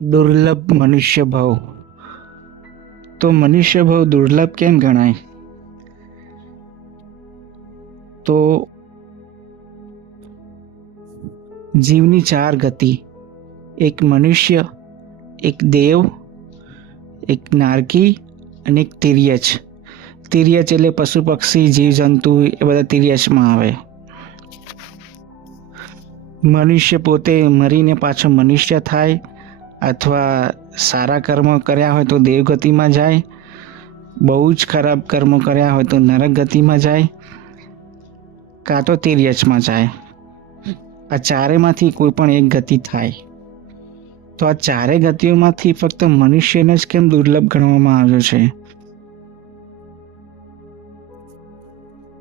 દુર્લભ મનુષ્ય ભાવ. તો મનુષ્ય ભાવ દુર્લભ કેમ ગણાય? તો જીવની ચાર ગતિ: એક મનુષ્ય, એક દેવ, એક નારકી અને એક તિર્યચ. તિર્યચ એટલે પશુ પક્ષી જીવજંતુ, એ બધા તિર્યચમાં આવે. મનુષ્ય પોતે મરીને પાછો મનુષ્ય થાય, અથવા સારા કર્મો કર્યા હોય તો દેવગતિમાં જાય, બહુ જ ખરાબ કર્મો કર્યા હોય તો નરક ગતિમાં જાય, કાં તો તિર્યચમાં જાય. આ ચારેમાંથી કોઈ પણ એક ગતિ થાય. તો આ ચારે ગતિઓમાંથી ફક્ત મનુષ્યને જ કેમ દુર્લભ ગણવામાં આવ્યો છે?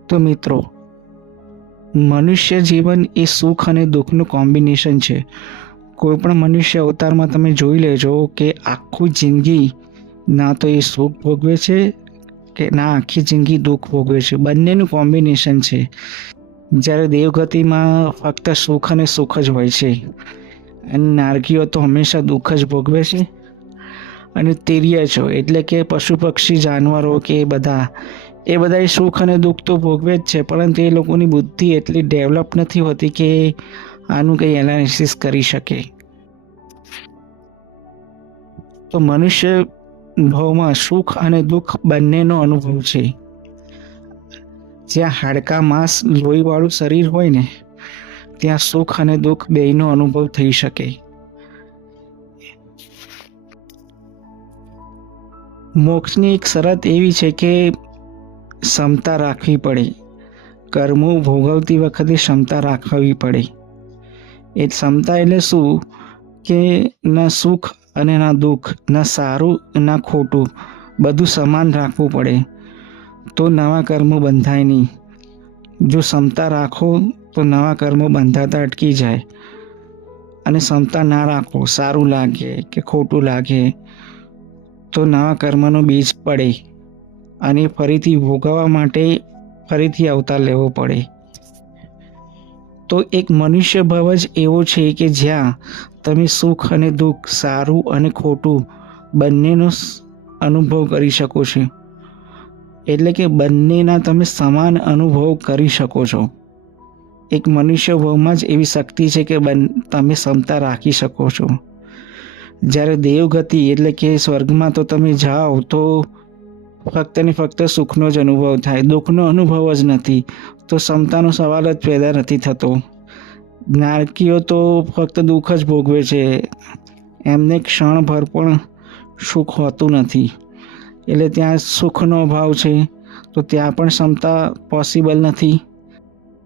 તો મિત્રો, મનુષ્ય જીવન એ સુખ અને દુઃખનું કોમ્બિનેશન છે. કોઈ પણ મનુષ્ય અવતારમાં તમે જોઈ લેજો કે આખું જિંદગી ના તો એ સુખ ભોગવે છે કે ના આખી જિંદગી દુઃખ ભોગવે છે. બંનેનું કોમ્બિનેશન છે. જ્યારે દેવગતિમાં ફક્ત સુખ અને સુખ જ હોય છે, અને નારકીઓ તો હંમેશા દુઃખ જ ભોગવે છે. અને તિર્યચો એટલે કે પશુ પક્ષી જાનવરો કે એ બધા સુખ અને દુઃખ તો ભોગવે જ છે, પરંતુ એ લોકોની બુદ્ધિ એટલી ડેવલપ નથી હોતી કે આનું કંઈ એનાલિસિસ કરી શકે. તો મનુષ્ય ભાવમાં સુખ અને દુઃખ બંનેનો અનુભવ છે. જ્યાં હાડકા માંસ લોહીવાળું શરીર હોય ને, ત્યાં સુખ અને દુઃખ બેયનો અનુભવ થઈ શકે. મોક્ષની એક શરત એવી છે કે ક્ષમતા રાખવી પડે. કર્મો ભોગવતી વખતે ક્ષમતા રાખવી પડે. એ ક્ષમતા એટલે શું કે ના સુખ અને ના દુઃખ, ના સારું ના ખોટું, બધું સમાન રાખવું પડે. તો નવા કર્મો બંધાય નહીં. જો ક્ષમતા રાખો તો નવા કર્મો બંધાતા અટકી જાય. અને ક્ષમતા ના રાખો, સારું લાગે કે ખોટું લાગે, તો નવા કર્મનો બીજ પડે અને ફરીથી ભોગવવા માટે ફરીથી અવતાર લેવો પડે. તો એક મનુષ્ય ભાવ જ એવો છે કે જ્યાં તમે સુખ અને દુઃખ, સારું અને ખોટું બંનેનો અનુભવ કરી શકો છો. એટલે કે બંનેના તમે સમાન અનુભવ કરી શકો છો. એક મનુષ્ય ભાવમાં જ એવી શક્તિ છે કે તમે ક્ષમતા રાખી શકો છો. જ્યારે દેવગતિ એટલે કે સ્વર્ગમાં તો તમે જાઓ તો ફક્ત ને ફક્ત સુખનો જ અનુભવ થાય, દુઃખનો અનુભવ જ નથી. તો ક્ષમતાનો સવાલ જ પેદા નથી થતો. નારકીઓ તો ફક્ત દુઃખ જ ભોગવે છે, એમને ક્ષણભર પણ સુખ હોતું નથી. એટલે ત્યાં સુખનો અભાવ છે, તો ત્યાં પણ ક્ષમતા પોસિબલ નથી.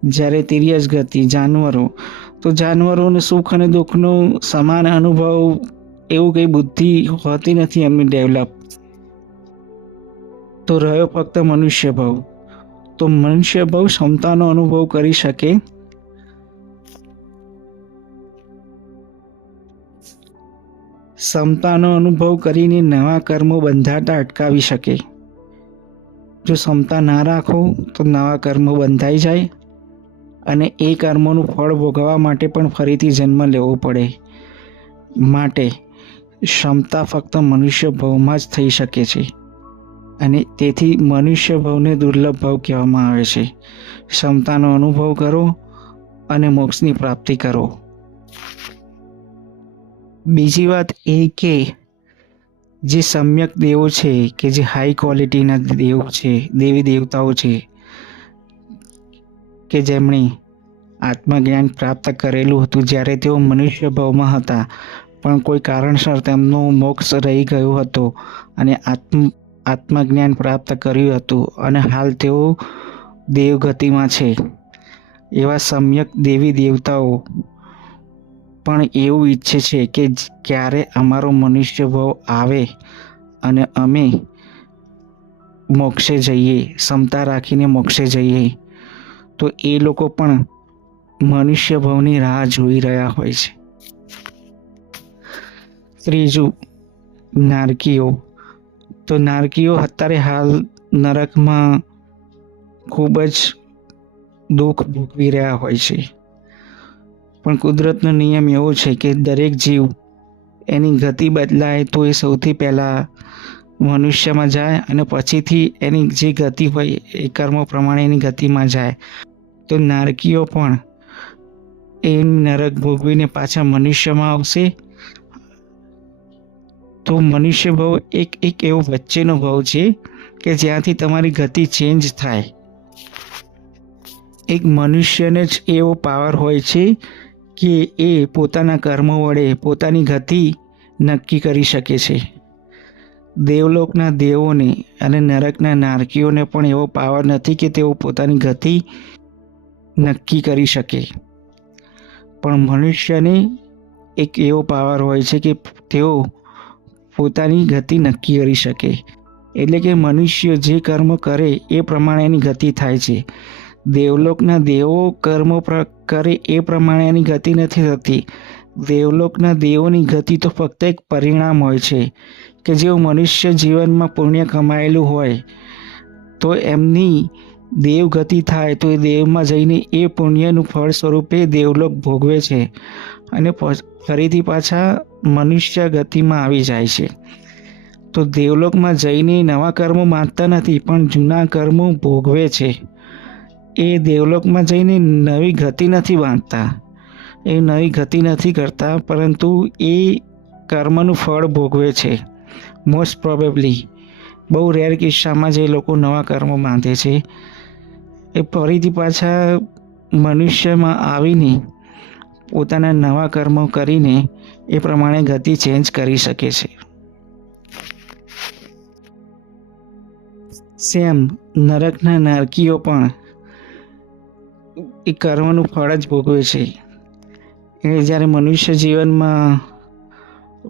જ્યારે તિર્યચ ગતિ જાનવરો, તો જાનવરોને સુખ અને દુઃખનો સમાન અનુભવ, એવું કંઈ બુદ્ધિ હોતી નથી એમની ડેવલપ. તો રહ્યો ફક્ત મનુષ્ય ભાવ. તો મનુષ્ય ભાવ ક્ષમતાનો અનુભવ કરી શકે. ક્ષમતાનો અનુભવ કરીને નવા કર્મો બંધાતા અટકાવી શકે. જો ક્ષમતા ના રાખો તો નવા કર્મો બંધાઈ જાય અને એ કર્મોનું ફળ ભોગવવા માટે પણ ફરીથી જન્મ લેવો પડે. માટે ક્ષમતા ફક્ત મનુષ્ય ભાવમાં જ થઈ શકે છે. અને તેથી મનુષ્ય ભાવને દુર્લભ ભાવ કહેવામાં આવે છે. ક્ષમતાનો અનુભવ કરો અને મોક્ષની પ્રાપ્તિ કરો. બીજી વાત એ કે જે સમ્યક દેવો છે, કે જે હાઈ ક્વોલિટીના દેવ છે, દેવી દેવતાઓ છે, કે જેમણે આત્મજ્ઞાન પ્રાપ્ત કરેલું હતું જ્યારે તેઓ મનુષ્ય ભાવમાં હતા, પણ કોઈ કારણસર તેમનો મોક્ષ રહી ગયો હતો અને આત્મજ્ઞાન પ્રાપ્ત કર્યું હતું અને હાલ તેઓ દેવગતિમાં છે. એવા સમ્યક દેવી દેવતાઓ પણ એવું ઈચ્છે છે કે ક્યારે અમારો મનુષ્ય ભાવ આવે અને અમે મોક્ષે જઈએ, ક્ષમતા રાખીને મોક્ષે જઈએ. તો એ લોકો પણ મનુષ્ય ભાવની રાહ જોઈ રહ્યા હોય છે. ત્રીજું, નારકીઓ. તો નારકીઓ અત્યારે હાલ નરકમાં ખૂબ જ દુઃખ ભોગવી રહ્યા હોય છે. પણ કુદરતનો નિયમ એવો છે કે દરેક જીવ એની ગતિ બદલાય તો એ સૌથી પહેલાં મનુષ્યમાં જાય અને પછીથી એની જે ગતિ હોય એ કર્મ પ્રમાણે એની ગતિમાં જાય. તો નારકીઓ પણ એ નરક ભોગવીને પાછા મનુષ્યમાં આવશે. તો મનુષ્ય ભાવ એક એવો વચ્ચેનો ભાવ છે કે જ્યાંથી તમારી ગતિ ચેન્જ થાય. એક મનુષ્યને જ એવો પાવર હોય છે કે એ પોતાના કર્મો વડે પોતાની ગતિ નક્કી કરી શકે છે. દેવલોકના દેવોને અને નરકના નારકીઓને પણ એવો પાવર નથી કે તેઓ પોતાની ગતિ નક્કી કરી શકે. પણ મનુષ્યને એક એવો પાવર હોય છે કે તેઓ પોતાની ગતિ નક્કી કરી શકે. એટલે કે મનુષ્ય જે કર્મ કરે એ પ્રમાણે એની ગતિ થાય છે. દેવલોકના દેવો કર્મો કરે એ પ્રમાણે એની ગતિ નથી થતી. દેવલોકના દેવોની ગતિ તો ફક્ત એક પરિણામ હોય છે કે જેઓ મનુષ્ય જીવનમાં પુણ્ય કમાયેલું હોય તો એમની દેવ ગતિ થાય તો એ દેવમાં જઈને એ પુણ્યનું ફળ સ્વરૂપે દેવલોક ભોગવે છે અને ફરીથી પાછા મનુષ્ય ગતિમાં આવી જાય છે. તો દેવલોકમાં જઈને નવા કર્મો બાંધતા નથી પણ જૂના કર્મો ભોગવે છે. એ દેવલોકમાં જઈને નવી ગતિ નથી બાંધતા, એ નવી ગતિ નથી કરતા, પરંતુ એ કર્મનું ફળ ભોગવે છે. મોસ્ટ પ્રોબેબલી બહુ રેર કિસ્સામાં જે લોકો નવા કર્મો બાંધે છે એ ફરીથી પાછા મનુષ્યમાં આવીને પોતાના નવા કર્મો કરીને એ પ્રમાણે ગતિ ચેન્જ કરી શકે છે. સેમ નરકના નારકીઓ પણ એ કર્મનું ફળ જ ભોગવે છે. એ જ્યારે મનુષ્ય જીવનમાં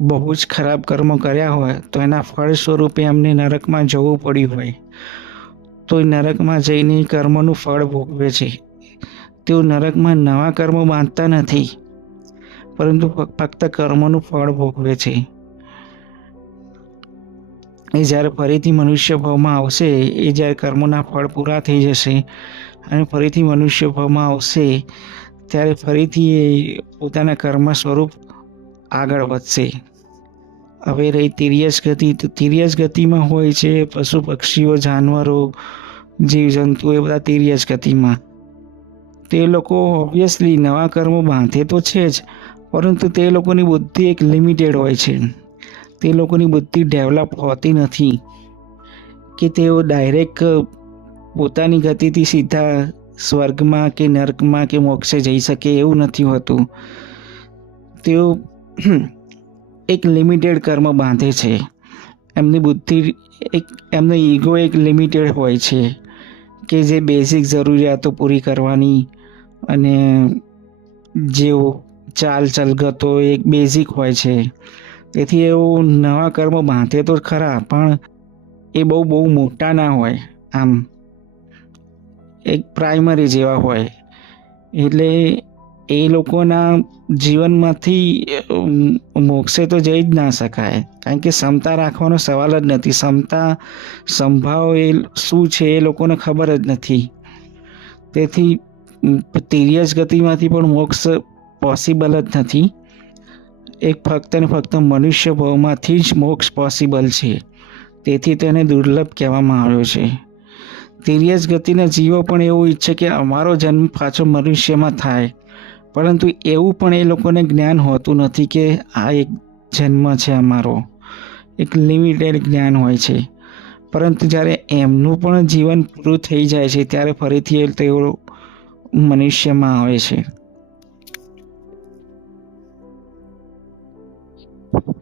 બહુ જ ખરાબ કર્મો કર્યા હોય તો એના ફળ સ્વરૂપે એમને નરકમાં જવું પડ્યું હોય તો એ નરકમાં જઈને કર્મોનું ફળ ભોગવે છે. તેઓ નરકમાં નવા કર્મો બાંધતા નથી પરંતુ ફક્ત કર્મોનું ફળ ભોગવે છે. એ જ્યારે ફરીથી મનુષ્ય ભાવમાં આવશે, એ જ્યારે કર્મોના ફળ પૂરા થઈ જશે અને ફરીથી મનુષ્ય ભાવમાં આવશે ત્યારે ફરીથી એ પોતાના કર્મ સ્વરૂપ આગળ વધશે. હવે રહી તિર્યસ ગતિ, તો તિર્યસ ગતિમાં હોય છે પશુ પક્ષીઓ, જાનવરો, જીવજંતુ, એ બધા તિર્યસ ગતિમાં. તે લોકો ઓબ્વિયસલી નવા કર્મો બાંધે તો છે જ, પરંતુ તે લોકોની બુદ્ધિ એક લિમિટેડ હોય છે. તે લોકોની બુદ્ધિ ડેવલપ હોતી નથી કે તેઓ ડાયરેક્ટ પોતાની ગતિથી સીધા સ્વર્ગમાં કે નર્કમાં કે મોક્ષે જઈ શકે, એવું નથી હોતું. તેઓ એક લિમિટેડ કર્મ બાંધે છે. એમની બુદ્ધિ એમનો ઈગો એક લિમિટેડ હોય છે કે જે બેઝિક જરૂરિયાતો પૂરી કરવાની અને જેઓ ચાલ ચલગતો એક બેઝિક હોય છે. તેથી એવું નવા કર્મ બાંધે તો ખરા, પણ એ બહુ મોટા ના હોય, આમ એક પ્રાઇમરી જેવા હોય. એટલે એ લોકોના જીવનમાંથી મોક્ષે તો જઈ જ ના શકાય, કારણ કે ક્ષમતા રાખવાનો સવાલ જ નથી. ક્ષમતા સંભાવ એ શું છે એ લોકોને ખબર જ નથી. તેથી તિર્યસ ગતિમાંથી પણ મોક્ષ પોસિબલ જ નથી. એક ફક્ત ને ફક્ત મનુષ્ય ભાવમાંથી જ મોક્ષ પોસિબલ છે. તેથી તેને દુર્લભ કહેવામાં આવ્યો છે. તિર્યસ ગતિના જીવો પણ એવું ઈચ્છે કે અમારો જન્મ પાછો મનુષ્યમાં થાય, પરંતુ એવું પણ એ લોકોને જ્ઞાન હોતું નથી કે આ એક જન્મ છે અમારો. એક લિમિટેડ જ્ઞાન હોય છે. પરંતુ જ્યારે એમનું પણ જીવન પૂરું થઈ જાય છે ત્યારે ફરીથી તેઓ મનુષ્યમાં આવે છે.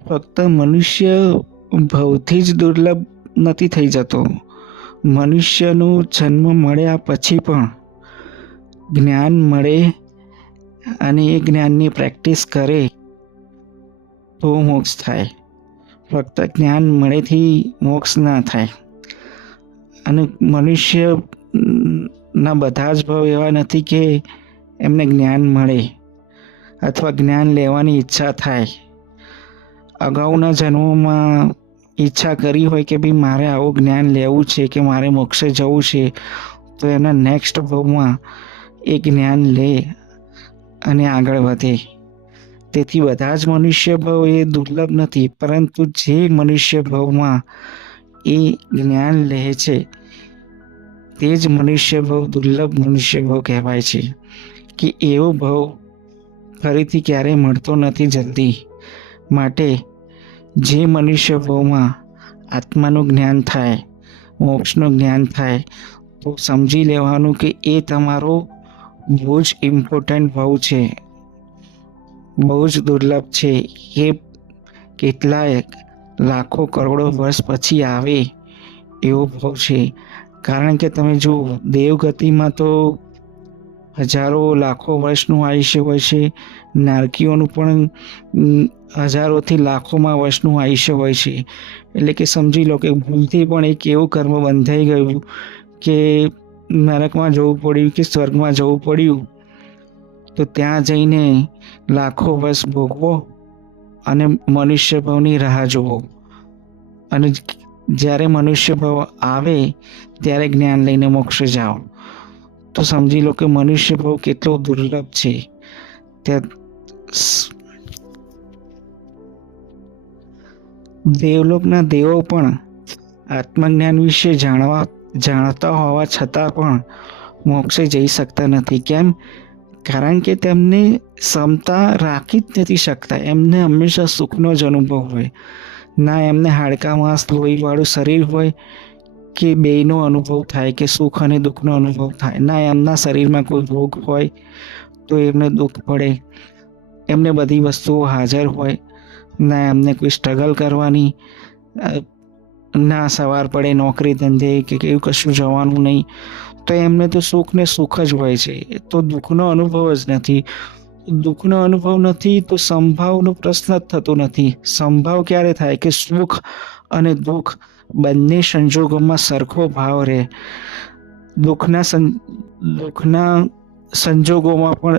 ફક્ત મનુષ્ય ભાવથી જ દુર્લભ નથી થઈ જતો. મનુષ્યનું જન્મ મળ્યા પછી પણ જ્ઞાન મળે અને એ જ્ઞાનની પ્રેક્ટિસ કરે તો મોક્ષ થાય. ફક્ત જ્ઞાન મળેથી મોક્ષ ના થાય. અને મનુષ્યના બધા જ ભાવ એવા નથી કે એમને જ્ઞાન મળે અથવા જ્ઞાન લેવાની ઈચ્છા થાય. અગાઉના જન્મોમાં ઈચ્છા કરી હોય કે ભાઈ મારે આવું જ્ઞાન લેવું છે કે મારે મોક્ષે જવું છે, તો એના નેક્સ્ટ ભાવમાં એ જ્ઞાન લે અને આગળ વધે. તેથી બધા જ મનુષ્ય ભાવ એ દુર્લભ નથી, પરંતુ જે મનુષ્ય ભાવમાં એ જ્ઞાન લે છે તે જ મનુષ્ય ભાવ દુર્લભ મનુષ્ય ભાવ કહેવાય છે, કે એવો ભાવ ફરીથી ક્યારેય મળતો નથી જલ્દી. માટે જે મનુષ્ય ભાવમાં આત્માનું જ્ઞાન થાય, મોક્ષનું જ્ઞાન થાય, તો સમજી લેવાનું કે એ તમારો બહુ જ ઇમ્પોર્ટન્ટ ભાવ છે, બહુ જ દુર્લભ છે. એ કેટલાય લાખો કરોડો વર્ષ પછી આવે એવો ભાવ છે. કારણ કે તમે જુઓ, દેવગતિમાં તો હજારો લાખો વર્ષનું આયુષ્ય હોય છે, નારકીઓનું પણ હજારોથી લાખોમાં વર્ષનું આયુષ્ય હોય છે. એટલે કે સમજી લો કે ભૂલથી પણ એક એવું કર્મ બંધાઈ ગયું કે નરકમાં જવું પડ્યું કે સ્વર્ગમાં જવું પડ્યું, તો ત્યાં જઈને લાખો વર્ષ ભોગવો અને મનુષ્ય ભાવની રાહ જુઓ. અને જ્યારે મનુષ્ય ભાવ આવે ત્યારે જ્ઞાન લઈને મોક્ષે જાઓ. તો સમજી લો કે મનુષ્ય ભાવ કેટલો દુર્લભ છે. ત્યાં દેવલોકના દેવો પણ આત્મજ્ઞાન વિશે જાણતા હોવા છતાં પણ મોક્ષે જઈ શકતા નથી. કેમ? કારણ કે તેમને ક્ષમતા રાખી જ નથી શકતા. એમને હંમેશા સુખનો જ અનુભવ હોય. ના એમને હાડકા માંસ લોહીવાળું શરીર હોય કે બેયનો અનુભવ થાય, કે સુખ અને દુઃખનો અનુભવ થાય. ના એમના શરીરમાં કોઈ રોગ હોય તો એમને દુઃખ પડે. એમને બધી વસ્તુઓ હાજર હોય. ના એમને કોઈ સ્ટ્રગલ કરવાની, ના સવાર પડે નોકરી ધંધે કે એવું કશું જવાનું નહીં. તો એમને તો સુખ ને સુખ જ હોય છે. તો દુઃખનો અનુભવ જ નથી. દુઃખનો અનુભવ નથી તો સંભાવનો પ્રશ્ન જ થતો નથી. સંભાવ ક્યારે થાય? કે સુખ અને દુઃખ બંને સંજોગોમાં સરખો ભાવ રહે. દુઃખના સંજોગોમાં પણ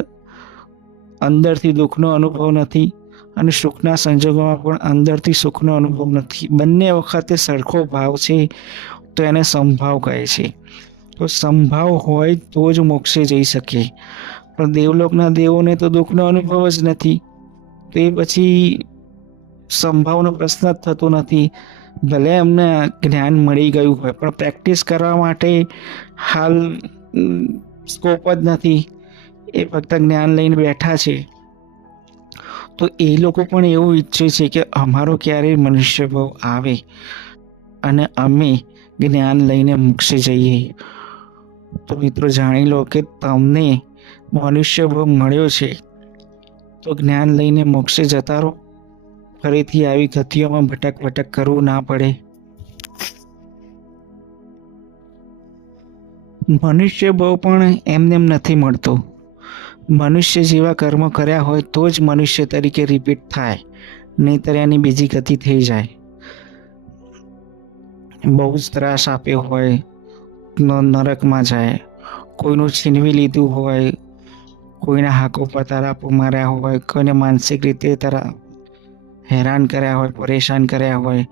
અંદરથી દુઃખનો અનુભવ નથી અને સુખના સંજોગોમાં પણ અંદરથી સુખનો અનુભવ નથી. બંને વખતે સરખો ભાવ છે, તો એને સંભાવ કહે છે. તો સંભાવ હોય તો જ મોક્ષે જઈ શકે. પણ દેવલોકના દેવોને તો દુઃખનો અનુભવ જ નથી, તો એ પછી સંભાવનો પ્રશ્ન જ થતો નથી. ભલે એમને જ્ઞાન મળી ગયું હોય પણ પ્રેક્ટિસ કરવા માટે હાલ સ્કોપ જ નથી. એ ફક્ત જ્ઞાન લઈને બેઠા છે. તો એ લોકો પણ એવું ઈચ્છે છે કે અમારો ક્યારેય મનુષ્ય ભાવ આવે અને અમે જ્ઞાન લઈને મોક્ષે જઈએ. તો મિત્રો જાણી લો કે તમને મનુષ્ય ભાવ મળ્યો છે, તો જ્ઞાન લઈને મોક્ષે જતા રહો. ફરીથી આવી ગતિઓમાં ભટક કરવું ના પડે. મનુષ્ય ભાવ પણ એમને એમ નથી મળતો. મનુષ્ય જેવા કર્મ કર્યા હોય તો જ મનુષ્ય તરીકે રિપીટ થાય, નહીંતર એની બીજી ગતિ થઈ જાય. બહુ જ ત્રાસ આપ્યો હોય નરકમાં જાય. કોઈનું છીનવી લીધું હોય, કોઈના હાકો પર તરાપો માર્યા હોય, કોઈને માનસિક રીતે હેરાન કર્યા હોય, પરેશાન કર્યા હોય,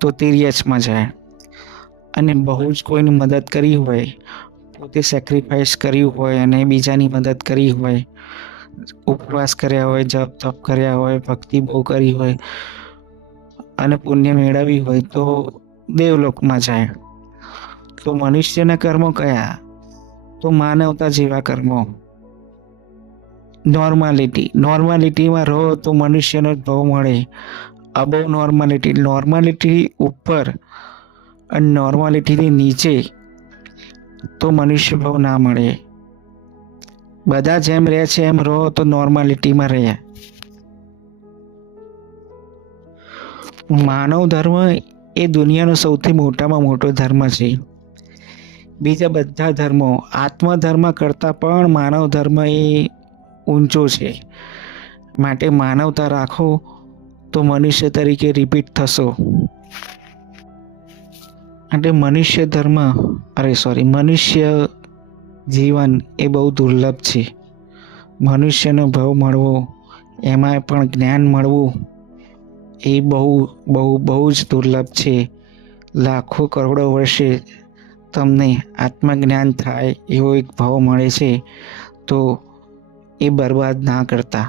તો તિર્યસમાં જાય. અને બહુ જ કોઈની મદદ કરી હોય, પોતે સેક્રિફાઈસ કર્યું હોય અને બીજાની મદદ કરી હોય, ઉપવાસ કર્યા હોય, જપ તપ કર્યા હોય, ભક્તિ બહુ કરી હોય અને પુણ્ય મેળવી હોય, તો દેવલોકમાં જાય. તો મનુષ્યના કર્મો કયા? તો માનવતા જેવા કર્મો. નોર્માલિટીમાં રહો તો મનુષ્યનો જ ભાવ મળે. અબવ નોર્માલિટી ઉપર અને નોર્માલિટીથી નીચે તો મનુષ્ય ભાવ ના મળે. બધા જેમ રહે છે એમ રહો તો નોર્માલિટીમાં રહે. માનવ ધર્મ એ દુનિયાનો સૌથી મોટામાં મોટો ધર્મ છે. બીજા બધા ધર્મો, આત્મધર્મ કરતાં પણ માનવ ધર્મ એ ઊંચો છે. માટે માનવતા રાખો તો મનુષ્ય તરીકે રિપીટ થશો. માટે મનુષ્ય જીવન એ બહુ દુર્લભ છે. મનુષ્યનો ભાવ મળવો, એમાં પણ જ્ઞાન મળવું, એ બહુ જ દુર્લભ છે. લાખો કરોડો વર્ષે તમને આત્મજ્ઞાન થાય એવો એક ભાવ મળે છે, તો એ બરબાદ ના કરતા.